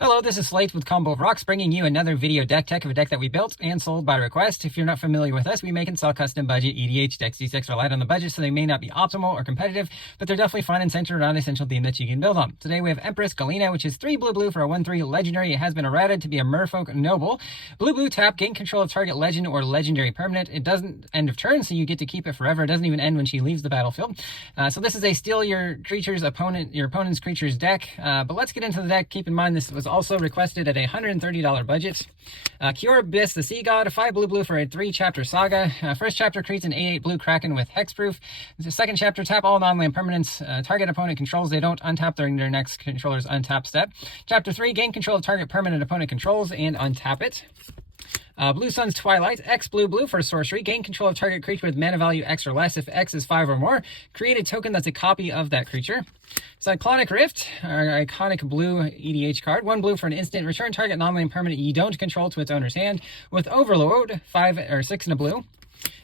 Hello, this is Slate with Combo of Rocks, bringing you another video deck tech of a deck that we built and sold by request. If you're not familiar with us, we make and sell custom budget EDH decks. These decks are light on the budget, so they may not be optimal or competitive, but they're definitely fun and centered around an essential theme that you can build on. Today we have Empress Galina, which is 3 blue for a 1/3 legendary. It has been errated to be a merfolk noble. Blue tap, gain control of target legend or legendary permanent. It doesn't end of turn, so you get to keep it forever. It doesn't even end when she leaves the battlefield. So this is a steal your opponent's creature's deck. But let's get into the deck. Keep in mind this was also requested at a $130 budget. Kiora Abyss, the Sea God, 5 blue for a 3-chapter saga. First chapter creates an 8/8 blue Kraken with hexproof. The second chapter, tap all non-land permanents target opponent controls. They don't untap during their next controller's untap step. Chapter 3, gain control of target permanent opponent controls and untap it. Blue Sun's Twilight, X blue for sorcery. Gain control of target creature with mana value X or less. If X is 5 or more, create a token that's a copy of that creature. Cyclonic Rift, our iconic blue EDH card. 1 blue for an instant. Return target non-land permanent you don't control to its owner's hand with Overload, 5 or 6 in a blue.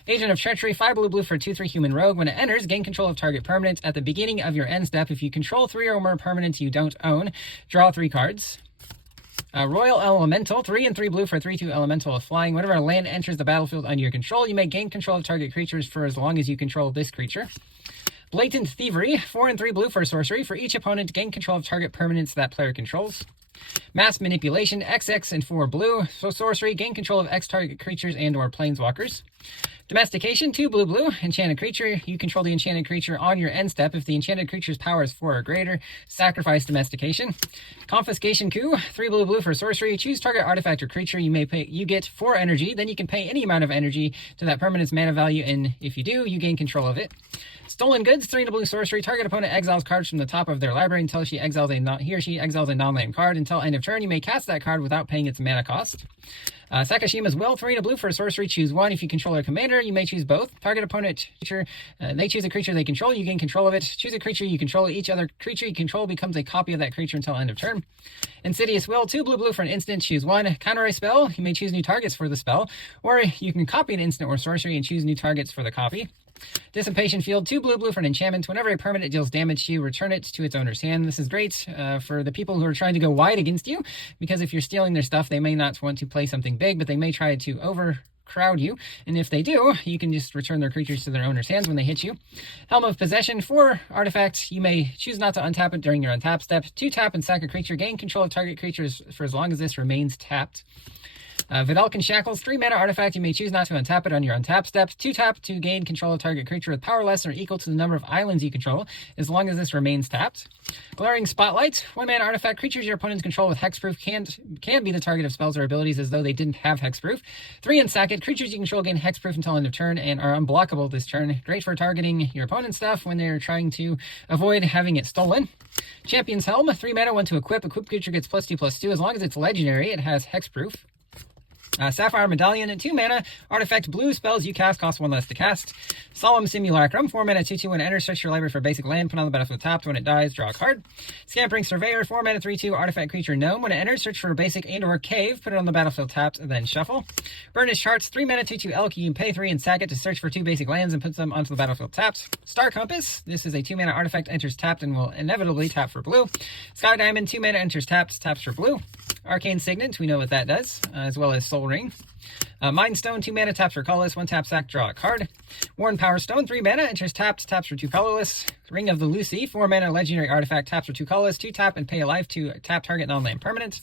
Agent of Treachery, 5 blue for a 2/3 human rogue. When it enters, gain control of target permanent at the beginning of your end step. If you control 3 or more permanents you don't own, draw 3 cards. Royal Elemental, 3 and 3 blue for a 3/2 elemental of flying. Whenever a land enters the battlefield under your control, you may gain control of target creatures for as long as you control this creature. Blatant Thievery, 4 and 3 blue for a sorcery. For each opponent, gain control of target permanents that player controls. Mass Manipulation, XX and 4 blue. So sorcery, gain control of X target creatures and or planeswalkers. Domestication, 2 blue, enchanted creature. You control the enchanted creature on your end step. If the enchanted creature's power is 4 or greater, sacrifice domestication. Confiscation Coup, 3 blue for sorcery. Choose target artifact or creature. You get 4 energy. Then you can pay any amount of energy to that permanent's mana value, and if you do, you gain control of it. Stolen Goods, 3 blue sorcery. Target opponent exiles cards from the top of their library until he or she exiles a non-land card. Until end of turn, you may cast that card without paying its mana cost. Sakashima's Will, 3 blue for a sorcery. Choose 1. If you control a commander, you may choose both. Target opponent creature, they choose a creature they control, you gain control of it. Choose a creature you control. Each other creature you control becomes a copy of that creature until end of turn. Insidious Will, 2 blue for an instant. Choose 1. Counter a spell, you may choose new targets for the spell, or you can copy an instant or sorcery and choose new targets for the copy. Dissipation Field, 2 blue for an enchantment. Whenever a permanent deals damage to you, return it to its owner's hand. This is great for the people who are trying to go wide against you, because if you're stealing their stuff, they may not want to play something big, but they may try to overcrowd you, and if they do, you can just return their creatures to their owner's hands when they hit you. Helm of Possession, 4 artifacts. You may choose not to untap it during your untap step. 2 tap and sack a creature. Gain control of target creatures for as long as this remains tapped. Vidalcan Shackles, 3 mana artifact. You may choose not to untap it on your untap step. 2 tap to gain control of target creature with power less or equal to the number of islands you control, as long as this remains tapped. Glaring Spotlight, 1 mana artifact. Creatures your opponents control with hexproof can be the target of spells or abilities as though they didn't have hexproof. 3 and sack it. Creatures you control gain hexproof until end of turn and are unblockable this turn. Great for targeting your opponent's stuff when they're trying to avoid having it stolen. Champion's Helm, 3 mana, 1 to equip. Equip creature gets +2/+2. As long as it's legendary, it has hexproof. Sapphire Medallion, 2 mana, artifact. Blue spells you cast cost 1 less to cast. Solemn Simulacrum, 4 mana, 2/2 when it enters, search your library for a basic land, put on the battlefield tapped. When it dies, draw a card. Scampering Surveyor, 4 mana, 3/2 artifact creature gnome. When it enters, search for a basic and or cave, put it on the battlefield tapped, and then shuffle. Burnished Charts, 3 mana, 2/2 elk. You can pay 3 and sack it to search for 2 basic lands and put them onto the battlefield tapped. Star Compass, this is a 2 mana artifact, enters tapped and will inevitably tap for blue. Sky Diamond, 2 mana, enters tapped, taps for blue. Arcane Signet, we know what that does, as well as Soul Ring. Mind Stone, 2 mana, taps for colorless. 1 tap, sack, draw a card. Worn Power Stone, 3 mana, enters tapped, taps for 2 colorless. Ring of the Lucy, 4 mana, legendary artifact, taps for 2 colorless. 2 tap and pay a life to tap target non-land permanent.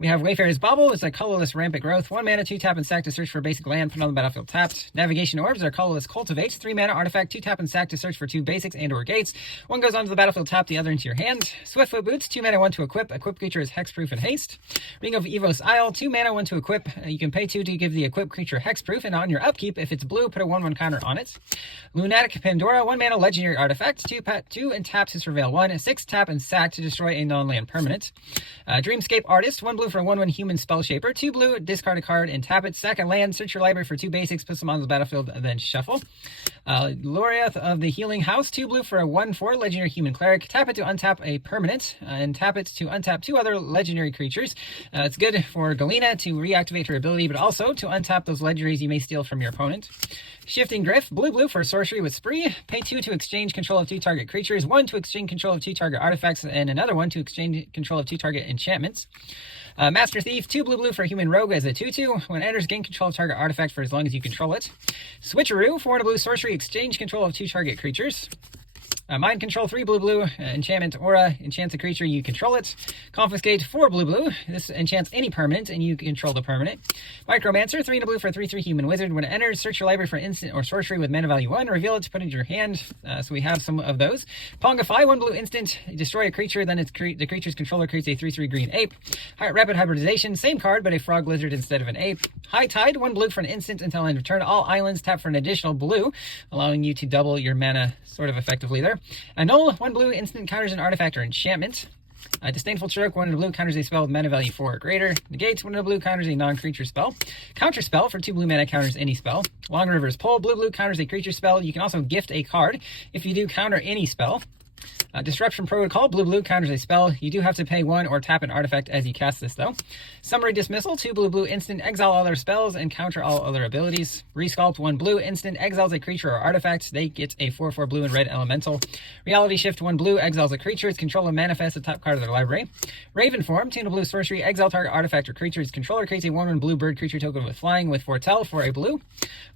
We have Wayfarer's Bauble, it's a colorless rampant growth. 1 mana, 2 tap and sack to search for a basic land, put on the battlefield tapped. Navigation Orbs are colorless Cultivate, 3 mana artifact, 2 tap and sack to search for 2 basics and or gates. 1 goes onto the battlefield tapped, the other into your hand. Swiftfoot Boots, 2 mana, 1 to equip. Equip creature is hexproof and haste. Ring of Evos Isle, 2 mana, 1 to equip. You can pay 2 to give the equip creature hexproof, and on your upkeep, if it's blue, put a 1/1 counter on it. Lunatic Pandora, 1 mana, legendary artifact, 2 and tap to surveil 1. 6 tap and sack to destroy a non-land permanent. Dreamscape Artist, 1 blue blue for a 1/1 human spell shaper. 2 blue, discard a card and tap it. Sack a land, search your library for 2 basics, put them on the battlefield, and then shuffle. Laureate of the Healing House. 2 blue for a 1/4 legendary human cleric. Tap it to untap a permanent, and tap it to untap 2 other legendary creatures. It's good for Galina to reactivate her ability, but also to untap those legendaries you may steal from your opponent. Shifting Griff, blue for sorcery with Spree. Pay 2 to exchange control of 2 target creatures, 1 to exchange control of 2 target artifacts, and another 1 to exchange control of 2 target enchantments. Master Thief, 2 blue for human rogue as a 2/2. When it enters, gain control of target artifact for as long as you control it. Switcheroo, 4 blue sorcery, exchange control of 2 target creatures. Mind Control, 3 blue, enchantment aura, enchants a creature, you control it. Confiscate, 4 blue. This enchants any permanent, and you control the permanent. Micromancer, 3 blue for a 3/3 human wizard. When it enters, search your library for instant or sorcery with mana value 1, reveal it to put it in your hand. So we have some of those. Pongify, 1 blue instant, destroy a creature, then the creature's controller creates a 3/3 green ape. Rapid Hybridization, same card, but a frog lizard instead of an ape. High Tide, 1 blue for an instant until end of turn. All islands tap for an additional blue, allowing you to double your mana sort of effectively there. Annul, 1 blue instant counters an artifact or enchantment. Disdainful Stroke, 1 blue counters a spell with mana value 4 or greater. Negates, 1 blue counters a non-creature spell. Counter spell, for 2 blue mana counters any spell. Long River's Pull, blue counters a creature spell. You can also gift a card if you do counter any spell. Disruption Protocol, blue counters a spell. You do have to pay 1 or tap an artifact as you cast this, though. Summary Dismissal, 2 blue instant, exile all other spells and counter all other abilities. Resculpt, 1 blue instant, exiles a creature or artifact. They get a 4/4 blue and red elemental. Reality Shift, 1 blue, exiles a creature. Its controller manifests the top card of their library. Raven Form, 2 blue sorcery, exile target artifact or creature. Its controller creates a 1/1 blue bird creature token with flying with foretell for a blue.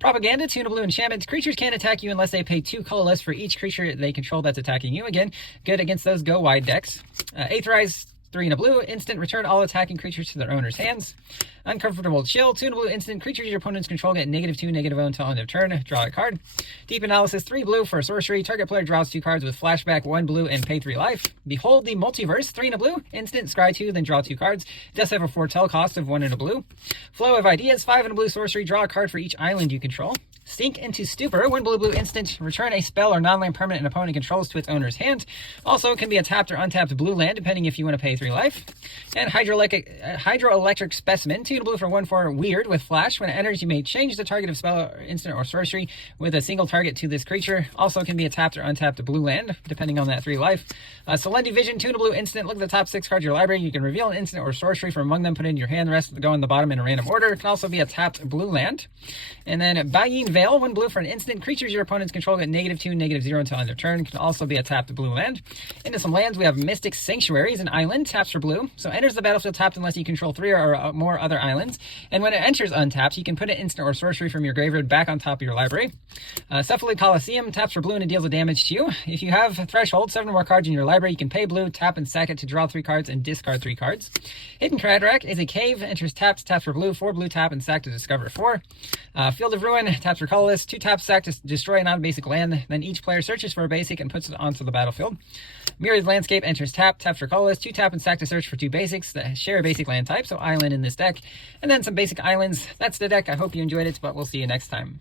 Propaganda, 2 blue enchantment. Creatures can't attack you unless they pay 2 colorless for each creature they control that's attacking you. Again, good against those go wide decks. Aetherize, 3 blue instant, return all attacking creatures to their owner's hands. Uncomfortable Chill, 2 blue instant, creatures your opponent's control get -2, -0 until end of turn. Draw a card. Deep Analysis, 3 blue for sorcery. Target player draws 2 cards with flashback, 1 blue, and pay 3 life. Behold the Multiverse, 3 blue instant, scry 2, then draw 2 cards. It does have a foretell cost of 1 blue. Flow of Ideas, 5 blue sorcery. Draw a card for each island you control. Sink into Stupor, 1 blue instant, return a spell or non-land permanent an opponent controls to its owner's hand. Also can be a tapped or untapped blue land, depending if you want to pay 3 life. And Hydroelectric Specimen, 2 blue for 1/4 weird with flash. When it enters, you may change the target of spell, or instant, or sorcery with a single target to this creature. Also can be a tapped or untapped blue land, depending on that 3 life. Solendi Vision, 2 blue instant, look at the top 6 cards of your library. You can reveal an instant or sorcery from among them, put it in your hand, the rest go on the bottom in a random order. It can also be a tapped blue land. And then Bayin Veil, 1 blue for an instant, creatures your opponent's control get -2, -0 until end of turn. Can also be a tapped blue land. Into some lands, we have Mystic Sanctuary, an island, taps for blue. So enters the battlefield tapped unless you control 3 or more other islands. And when it enters untapped, you can put an instant or sorcery from your graveyard back on top of your library. Cephalid Coliseum, taps for blue and it deals a damage to you. If you have Threshold, 7 or more cards in your library, you can pay blue, tap and sack it to draw 3 cards and discard 3 cards. Hidden Cataract is a cave, enters taps for blue, 4 blue, tap and sack to discover 4. Field of Ruin, taps for colorless, 2 taps, sack to destroy a non-basic land. Then each player searches for a basic and puts it onto the battlefield. Mirrored Landscape, enters taps for colorless, 2 tap and sack to search for 2 basics that share a basic land type, so island in this deck. And then some basic islands. That's the deck. I hope you enjoyed it, but we'll see you next time.